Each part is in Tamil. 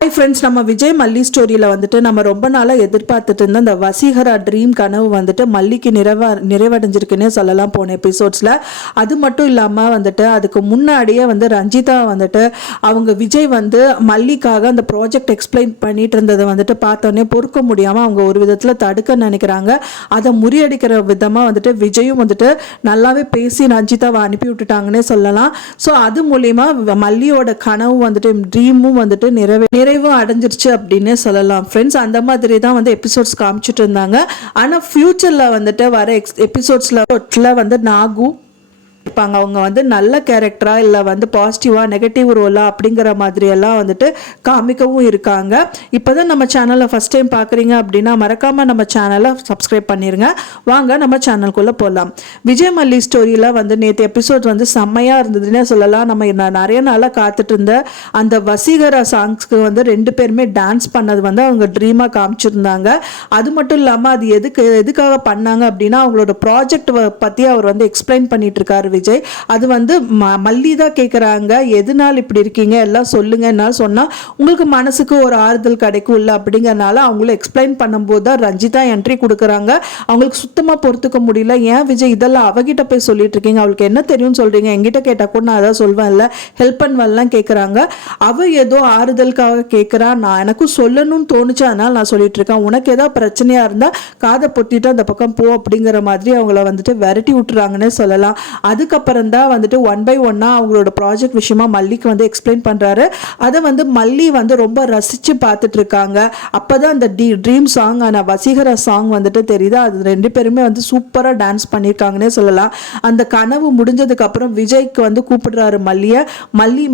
ஹாய் ஃப்ரெண்ட்ஸ், நம்ம விஜய் மல்லி ஸ்டோரியில் வந்துட்டு நம்ம ரொம்ப நாளாக எதிர்பார்த்துட்டு இருந்த அந்த வசீகரா ட்ரீம் கனவு வந்துட்டு மல்லிக்கு நிறைவடைஞ்சிருக்குன்னே சொல்லலாம் போன எபிசோட்ஸில். அது மட்டும் இல்லாமல் வந்துட்டு அதுக்கு முன்னாடியே வந்து ரஞ்சிதா வந்துட்டு அவங்க விஜய் வந்து மல்லிக்காக அந்த ப்ராஜெக்ட் எக்ஸ்பிளைன் பண்ணிட்டு இருந்ததை வந்துட்டு பார்த்தோன்னே பொறுக்க முடியாமல் அவங்க ஒரு விதத்தில் தடுக்க நினைக்கிறாங்க. அதை முறியடிக்கிற விதமாக வந்துட்டு விஜயும் வந்துட்டு நல்லாவே பேசி ரஞ்சிதாவை அனுப்பி விட்டுட்டாங்கன்னே சொல்லலாம். ஸோ அது மூலிமா மல்லியோட கனவு வந்துட்டு ட்ரீமும் வந்துட்டு நிறைவு அடைஞ்சிருச்சு அப்படின்னே சொல்லலாம் ஃப்ரெண்ட்ஸ். அந்த மாதிரி தான் வந்து எபிசோட்ஸ் காமிச்சிட்டு இருந்தாங்க. ஆனால் ஃபியூச்சரில் வந்துட்டு வர எபிசோட்ஸில் வந்து நாகு இருப்பாங்க. அவங்க வந்து நல்ல கேரக்டரா இல்லை வந்து பாசிட்டிவா நெகட்டிவ் ரோலா அப்படிங்கிற மாதிரி எல்லாம் வந்துட்டு காமிக்கவும் இருக்காங்க. இப்போதான் நம்ம சேனலை ஃபர்ஸ்ட் டைம் பார்க்குறீங்க அப்படின்னா மறக்காம நம்ம சேனலை சப்ஸ்கிரைப் பண்ணிருங்க. வாங்க நம்ம சேனலுக்குள்ள போகலாம். விஜய் மல்லி ஸ்டோரியில் வந்து நேற்று எபிசோட் வந்து செம்மையா இருந்ததுன்னே சொல்லலாம். நம்ம நிறைய நாளாக காத்துட்டு இருந்த அந்த வசீகரா சாங்ஸ்க்கு வந்து 2 பேருமே டான்ஸ் பண்ணது வந்து அவங்க ட்ரீமாக காமிச்சிருந்தாங்க. அது மட்டும் இல்லாமல் அது எதுக்காக பண்ணாங்க அப்படின்னா அவங்களோட ப்ராஜெக்ட் பற்றி அவர் வந்து எக்ஸ்பிளைன் பண்ணிட்டு இருக்காரு விஜய். அது வந்து மல்லி தான் கேட்குறாங்க, எதனால இப்படி இருக்கீங்க எல்லாம் சொல்லுங்க, என்னால் சொன்னால் உங்களுக்கு மனசுக்கு ஒரு ஆறுதல் கிடைக்கும் இல்லை அப்படிங்கிறனால அவங்கள எக்ஸ்பிளைன் பண்ணும்போது தான் ரஞ்சிதா என்ட்ரி கொடுக்குறாங்க. அவங்களுக்கு சுத்தமாக பொறுத்துக்க முடியல. ஏன் விஜய் இதெல்லாம் அவகிட்ட போய் சொல்லிட்டு இருக்கீங்க, அவளுக்கு என்ன தெரியும்னு சொல்றீங்க, என்கிட்ட கேட்டால் கூட நான் அதான் சொல்வேன் இல்லை, ஹெல்ப் பண்ணலாம் கேட்குறாங்க. அவ ஏதோ ஆறுதலுக்காக கேட்குறா, நான் எனக்கும் சொல்லணும்னு தோணுச்சு அதனால நான் சொல்லிட்டு இருக்கேன். உனக்கு ஏதாவது பிரச்சனையா இருந்தால் காதை பொத்திட்டு அந்த பக்கம் போ அப்படிங்கிற மாதிரி அவங்கள வந்துட்டு விரட்டி விட்டுறாங்கன்னே சொல்லலாம். அதுக்கப்புறம் தான் வந்துட்டு 1 by 1 அவங்களோட ப்ராஜெக்ட் விஷயமா மல்லிக்கு வந்து எக்ஸ்பிளைன் பண்றாரு. அதை வந்து மல்லி வந்து ரொம்ப ரசிச்சு பார்த்துட்டு இருக்காங்க. அப்பதான் அந்த ட்ரீம் சாங் ஆன வசீகரா சாங் வந்துட்டு தெரியுது. அது 2 பேருமே வந்து சூப்பரா டான்ஸ் பண்ணியிருக்காங்கன்னே சொல்லலாம். அந்த கனவு முடிஞ்சதுக்கு அப்புறம் விஜய்க்கு வந்து கூப்பிடுறாரு மல்லியை.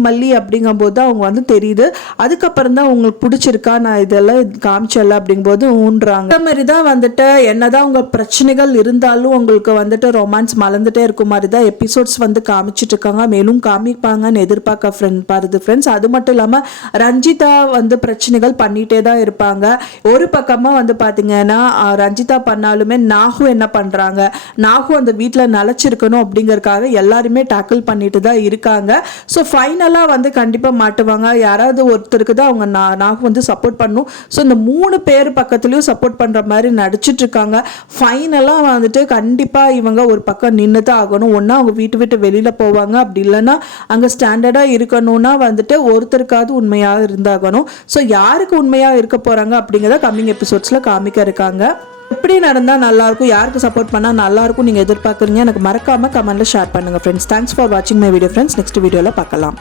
மல்லி அப்படிங்கும் போது அவங்க வந்து தெரியுது. அதுக்கப்புறம் தான் உங்களுக்கு பிடிச்சிருக்கா, நான் இதெல்லாம் காமிச்சல அப்படிங்கும்போது ஊன்றாங்க. இந்த மாதிரி தான் வந்துட்டு என்னதான் உங்க பிரச்சனைகள் இருந்தாலும் உங்களுக்கு வந்துட்டு ரொமான்ஸ் மலர்ந்துட்டே இருக்கும் மாதிரி தான் எபிசோட்ஸ் வந்து காமிச்சிட்டு இருக்காங்க. மேலும் காமிப்பாங்கன்னு எதிர்பார்க்க பாருது ஃப்ரெண்ட்ஸ். அது மட்டும் இல்லாமல் ரஞ்சிதா வந்து பிரச்சனைகள் பண்ணிட்டே தான் இருப்பாங்க. ஒரு பக்கமாக வந்து பார்த்தீங்கன்னா ரஞ்சிதா பண்ணாலுமே நாகு என்ன பண்ணுறாங்க, நாகு அந்த வீட்டில் நிலச்சிருக்கணும் அப்படிங்கறதுக்காக எல்லாருமே டேக்கிள் பண்ணிட்டு தான் இருக்காங்க. ஸோ ஃபைனலாக வந்து கண்டிப்பாக மாட்டுவாங்க. யாராவது ஒருத்தருக்கு தான் அவங்க நாகு வந்து சப்போர்ட் பண்ணும். ஸோ இந்த 3 பேர் பக்கத்துலையும் சப்போர்ட் பண்ணுற மாதிரி நடிச்சிட்டு இருக்காங்க. ஃபைனலாக வந்துட்டு கண்டிப்பாக இவங்க ஒரு பக்கம் நின்று தான் ஆகணும். ஒன்றா அவங்க வீட்டு விட்டு வெளியில் போவாங்க, அப்படி இல்லைன்னா அங்கே ஸ்டாண்டர்டாக இருக்கணும்னா வந்துட்டு ஒருத்தருக்காவது உண்மையாக இருந்தாகணும். ஸோ யாருக்கு உண்மையாக இருக்க போகிறாங்க அப்படிங்கிறத கம்மிங் எபிசோட்ஸில் காமிக்க இருக்காங்க. எப்படி நடந்தால் நல்லாயிருக்கும், யாருக்கு சப்போர்ட் பண்ணால் நல்லாயிருக்கும் நீங்கள் எதிர்பார்க்குறீங்க எனக்கு மறக்காமல் கமெண்ட்டில் ஷேர் பண்ணுங்கள் ஃப்ரெண்ட்ஸ். தேங்க்ஸ் ஃபார் வாட்சிங் மை வீடியோ ஃப்ரெண்ட்ஸ். நெக்ஸ்ட் வீடியோவில் பார்க்கலாம்.